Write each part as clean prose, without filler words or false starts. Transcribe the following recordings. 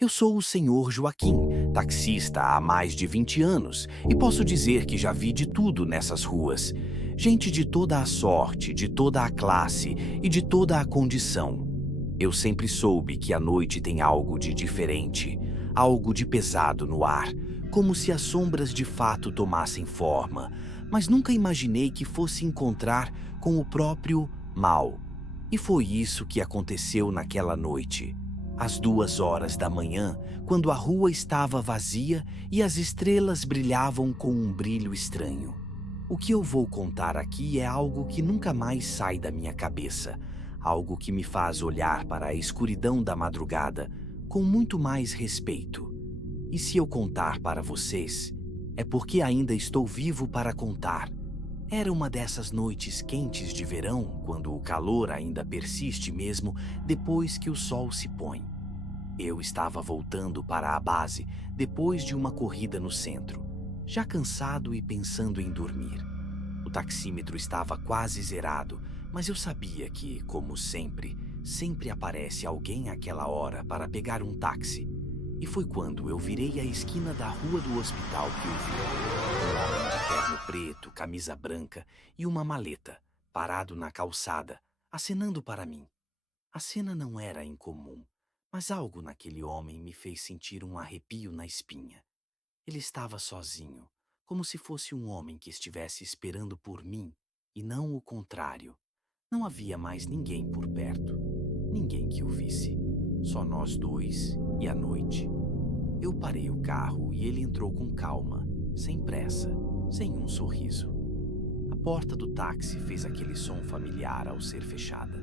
Eu sou o senhor Joaquim, taxista há mais de 20 anos, e posso dizer que já vi de tudo nessas ruas. Gente de toda a sorte, de toda a classe e de toda a condição. Eu sempre soube que a noite tem algo de diferente, algo de pesado no ar, como se as sombras de fato tomassem forma, mas nunca imaginei que fosse encontrar com o próprio mal. E foi isso que aconteceu naquela noite. Às 2 horas da manhã, quando a rua estava vazia e as estrelas brilhavam com um brilho estranho. O que eu vou contar aqui é algo que nunca mais sai da minha cabeça, algo que me faz olhar para a escuridão da madrugada com muito mais respeito. E se eu contar para vocês, é porque ainda estou vivo para contar. Era uma dessas noites quentes de verão, quando o calor ainda persiste mesmo depois que o sol se põe. Eu estava voltando para a base depois de uma corrida no centro, já cansado e pensando em dormir. O taxímetro estava quase zerado, mas eu sabia que, como sempre, sempre aparece alguém àquela hora para pegar um táxi. E foi quando eu virei a esquina da rua do hospital que eu vi um homem de terno preto, camisa branca e uma maleta, parado na calçada, acenando para mim. A cena não era incomum, mas algo naquele homem me fez sentir um arrepio na espinha. Ele estava sozinho, como se fosse um homem que estivesse esperando por mim, e não o contrário. Não havia mais ninguém por perto, ninguém que o visse. Só nós dois e a noite. Eu parei o carro e ele entrou com calma, sem pressa, sem um sorriso. A porta do táxi fez aquele som familiar ao ser fechada.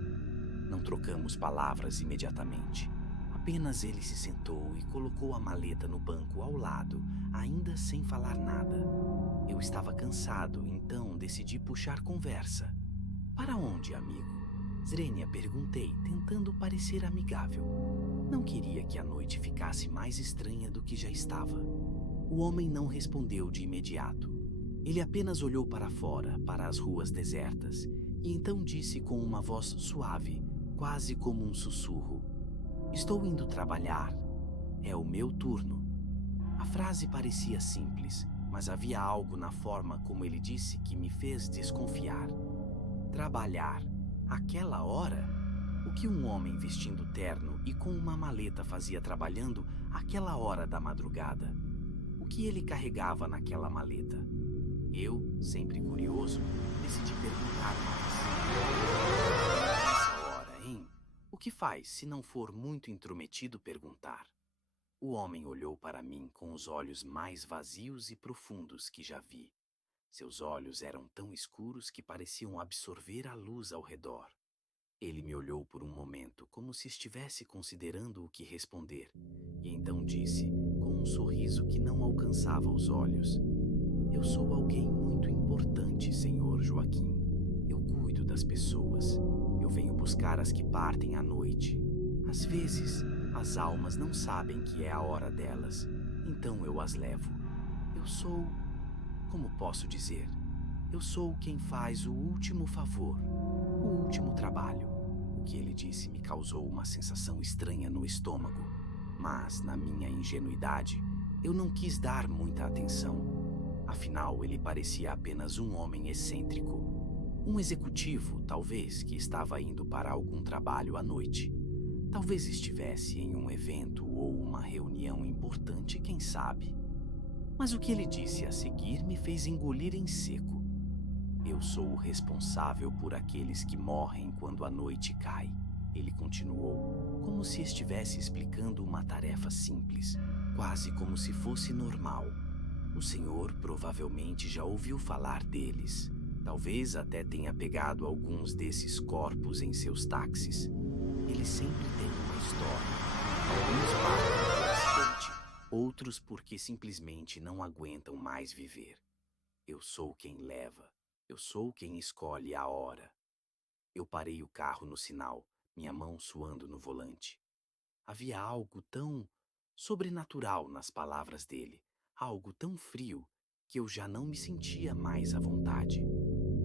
Não trocamos palavras imediatamente. Apenas ele se sentou e colocou a maleta no banco ao lado, ainda sem falar nada. Eu estava cansado, então decidi puxar conversa. Para onde, amigo? Zrenia, perguntei, tentando parecer amigável. Não queria que a noite ficasse mais estranha do que já estava. O homem não respondeu de imediato. Ele apenas olhou para fora, para as ruas desertas, e então disse com uma voz suave, quase como um sussurro: "Estou indo trabalhar. É o meu turno." A frase parecia simples, mas havia algo na forma como ele disse que me fez desconfiar. Trabalhar? Aquela hora? O que um homem vestindo terno e com uma maleta fazia trabalhando àquela hora da madrugada? O que ele carregava naquela maleta? Eu, sempre curioso, decidi perguntar mais. Nessa hora, hein? O que faz se não for muito intrometido perguntar? O homem olhou para mim com os olhos mais vazios e profundos que já vi. Seus olhos eram tão escuros que pareciam absorver a luz ao redor. Ele me olhou por um momento, como se estivesse considerando o que responder, e então disse, com um sorriso que não alcançava os olhos: "Eu sou alguém muito importante, senhor Joaquim. Eu cuido das pessoas. Eu venho buscar as que partem à noite. Às vezes, as almas não sabem que é a hora delas, então eu as levo. Eu sou... Como posso dizer? Eu sou quem faz o último favor, o último trabalho." O que ele disse me causou uma sensação estranha no estômago, mas, na minha ingenuidade, eu não quis dar muita atenção. Afinal, ele parecia apenas um homem excêntrico. Um executivo, talvez, que estava indo para algum trabalho à noite. Talvez estivesse em um evento ou uma reunião importante, quem sabe. Mas o que ele disse a seguir me fez engolir em seco. "Eu sou o responsável por aqueles que morrem quando a noite cai." Ele continuou, como se estivesse explicando uma tarefa simples, quase como se fosse normal. "O senhor provavelmente já ouviu falar deles. Talvez até tenha pegado alguns desses corpos em seus táxis. Eles sempre têm uma história. Alguns partem por acidente, outros porque simplesmente não aguentam mais viver. Eu sou quem leva. Eu sou quem escolhe a hora." Eu parei o carro no sinal, minha mão suando no volante. Havia algo tão sobrenatural nas palavras dele, algo tão frio, que eu já não me sentia mais à vontade.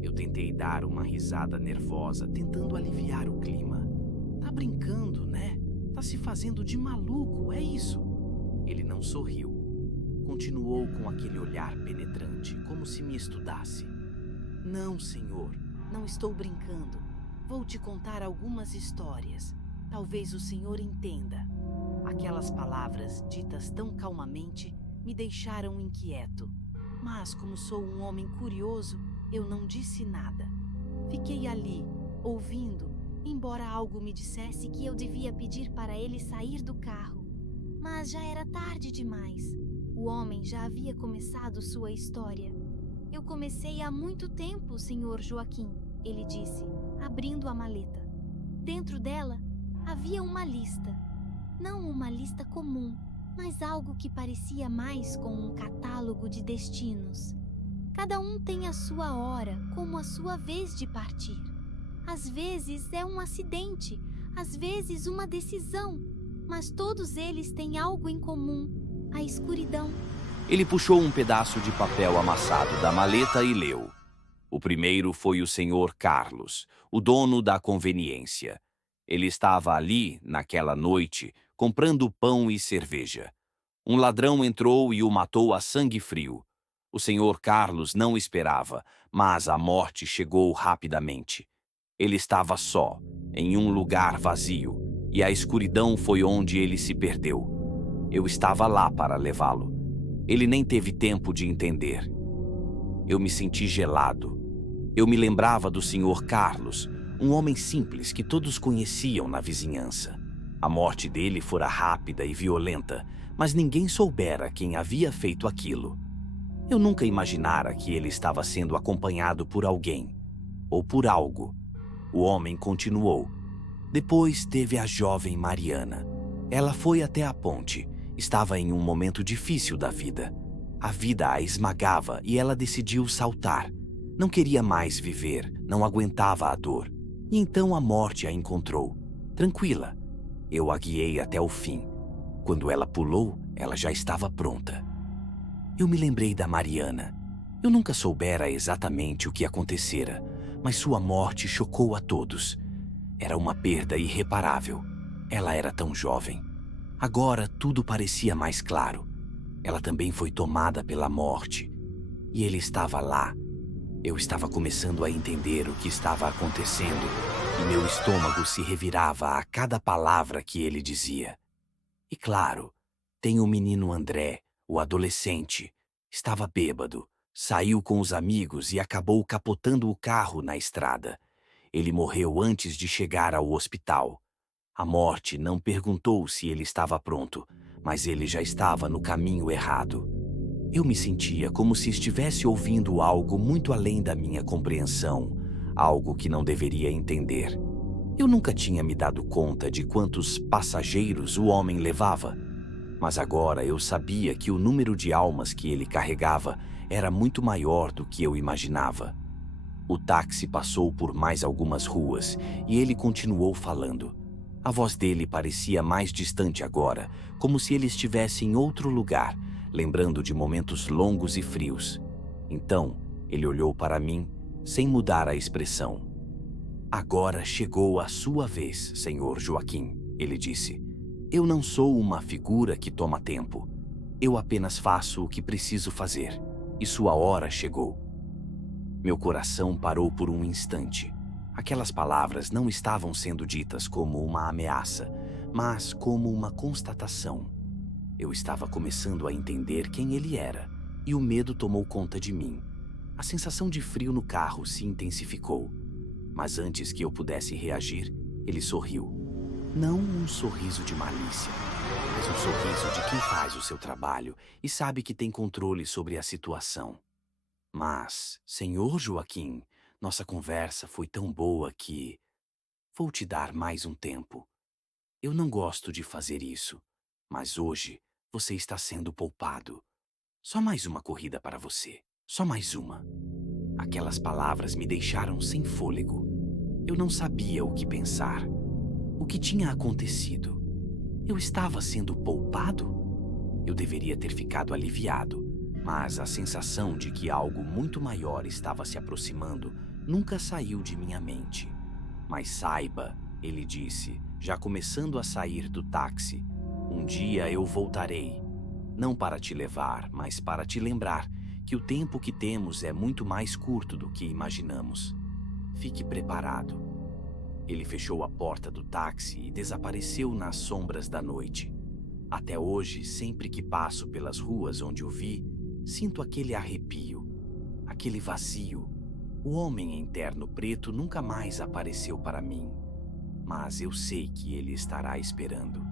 Eu tentei dar uma risada nervosa, tentando aliviar o clima. "Tá brincando, né? Tá se fazendo de maluco, é isso?" não sorriu. Continuou com aquele olhar penetrante, como se me estudasse. Não, senhor, não estou brincando. Vou te contar algumas histórias. Talvez o senhor entenda. Aquelas palavras, ditas tão calmamente, me deixaram inquieto. Mas, como sou um homem curioso, eu não disse nada. Fiquei ali, ouvindo, embora algo me dissesse que eu devia pedir para ele sair do carro. Mas já era tarde demais. O homem já havia começado sua história. Eu comecei há muito tempo, senhor Joaquim, ele disse, abrindo a maleta. Dentro dela havia uma lista. Não uma lista comum, mas algo que parecia mais com um catálogo de destinos. Cada um tem a sua hora, como a sua vez de partir. Às vezes é um acidente, às vezes uma decisão, mas todos eles têm algo em comum: a escuridão. Ele puxou um pedaço de papel amassado da maleta e leu. O primeiro foi o senhor Carlos, o dono da conveniência. Ele estava ali, naquela noite, comprando pão e cerveja. Um ladrão entrou e o matou a sangue frio. O senhor Carlos não esperava, mas a morte chegou rapidamente. Ele estava só, em um lugar vazio, e a escuridão foi onde ele se perdeu. Eu estava lá para levá-lo. Ele nem teve tempo de entender. Eu me senti gelado. Eu me lembrava do senhor Carlos, um homem simples que todos conheciam na vizinhança. A morte dele fora rápida e violenta, mas ninguém soubera quem havia feito aquilo. Eu nunca imaginara que ele estava sendo acompanhado por alguém, ou por algo. O homem continuou. Depois teve a jovem Mariana. Ela foi até a ponte. Estava em um momento difícil da vida. A vida a esmagava e ela decidiu saltar. Não queria mais viver, não aguentava a dor. E então a morte a encontrou. Tranquila. Eu a guiei até o fim. Quando ela pulou, ela já estava pronta. Eu me lembrei da Mariana. Eu nunca soubera exatamente o que acontecera, mas sua morte chocou a todos. Era uma perda irreparável. Ela era tão jovem. Agora tudo parecia mais claro. Ela também foi tomada pela morte. E ele estava lá. Eu estava começando a entender o que estava acontecendo, e meu estômago se revirava a cada palavra que ele dizia. E claro, tem o menino André, o adolescente. Estava bêbado, saiu com os amigos e acabou capotando o carro na estrada. Ele morreu antes de chegar ao hospital. A morte não perguntou se ele estava pronto, mas ele já estava no caminho errado. Eu me sentia como se estivesse ouvindo algo muito além da minha compreensão, algo que não deveria entender. Eu nunca tinha me dado conta de quantos passageiros o homem levava, mas agora eu sabia que o número de almas que ele carregava era muito maior do que eu imaginava. O táxi passou por mais algumas ruas e ele continuou falando. A voz dele parecia mais distante agora, como se ele estivesse em outro lugar, lembrando de momentos longos e frios. Então, ele olhou para mim, sem mudar a expressão. Agora chegou a sua vez, senhor Joaquim, ele disse. Eu não sou uma figura que toma tempo. Eu apenas faço o que preciso fazer, e sua hora chegou. Meu coração parou por um instante. Aquelas palavras não estavam sendo ditas como uma ameaça, mas como uma constatação. Eu estava começando a entender quem ele era, e o medo tomou conta de mim. A sensação de frio no carro se intensificou. Mas antes que eu pudesse reagir, ele sorriu. Não um sorriso de malícia, mas um sorriso de quem faz o seu trabalho e sabe que tem controle sobre a situação. Mas, senhor Joaquim, nossa conversa foi tão boa que... Vou te dar mais um tempo. Eu não gosto de fazer isso, mas hoje você está sendo poupado. Só mais uma corrida para você. Só mais uma. Aquelas palavras me deixaram sem fôlego. Eu não sabia o que pensar. O que tinha acontecido? Eu estava sendo poupado? Eu deveria ter ficado aliviado, mas a sensação de que algo muito maior estava se aproximando nunca saiu de minha mente. Mas saiba, ele disse, já começando a sair do táxi, um dia eu voltarei. Não para te levar, mas para te lembrar que o tempo que temos é muito mais curto do que imaginamos. Fique preparado. Ele fechou a porta do táxi e desapareceu nas sombras da noite. Até hoje, sempre que passo pelas ruas onde o vi, sinto aquele arrepio, aquele vazio. O homem em terno preto nunca mais apareceu para mim, mas eu sei que ele estará esperando.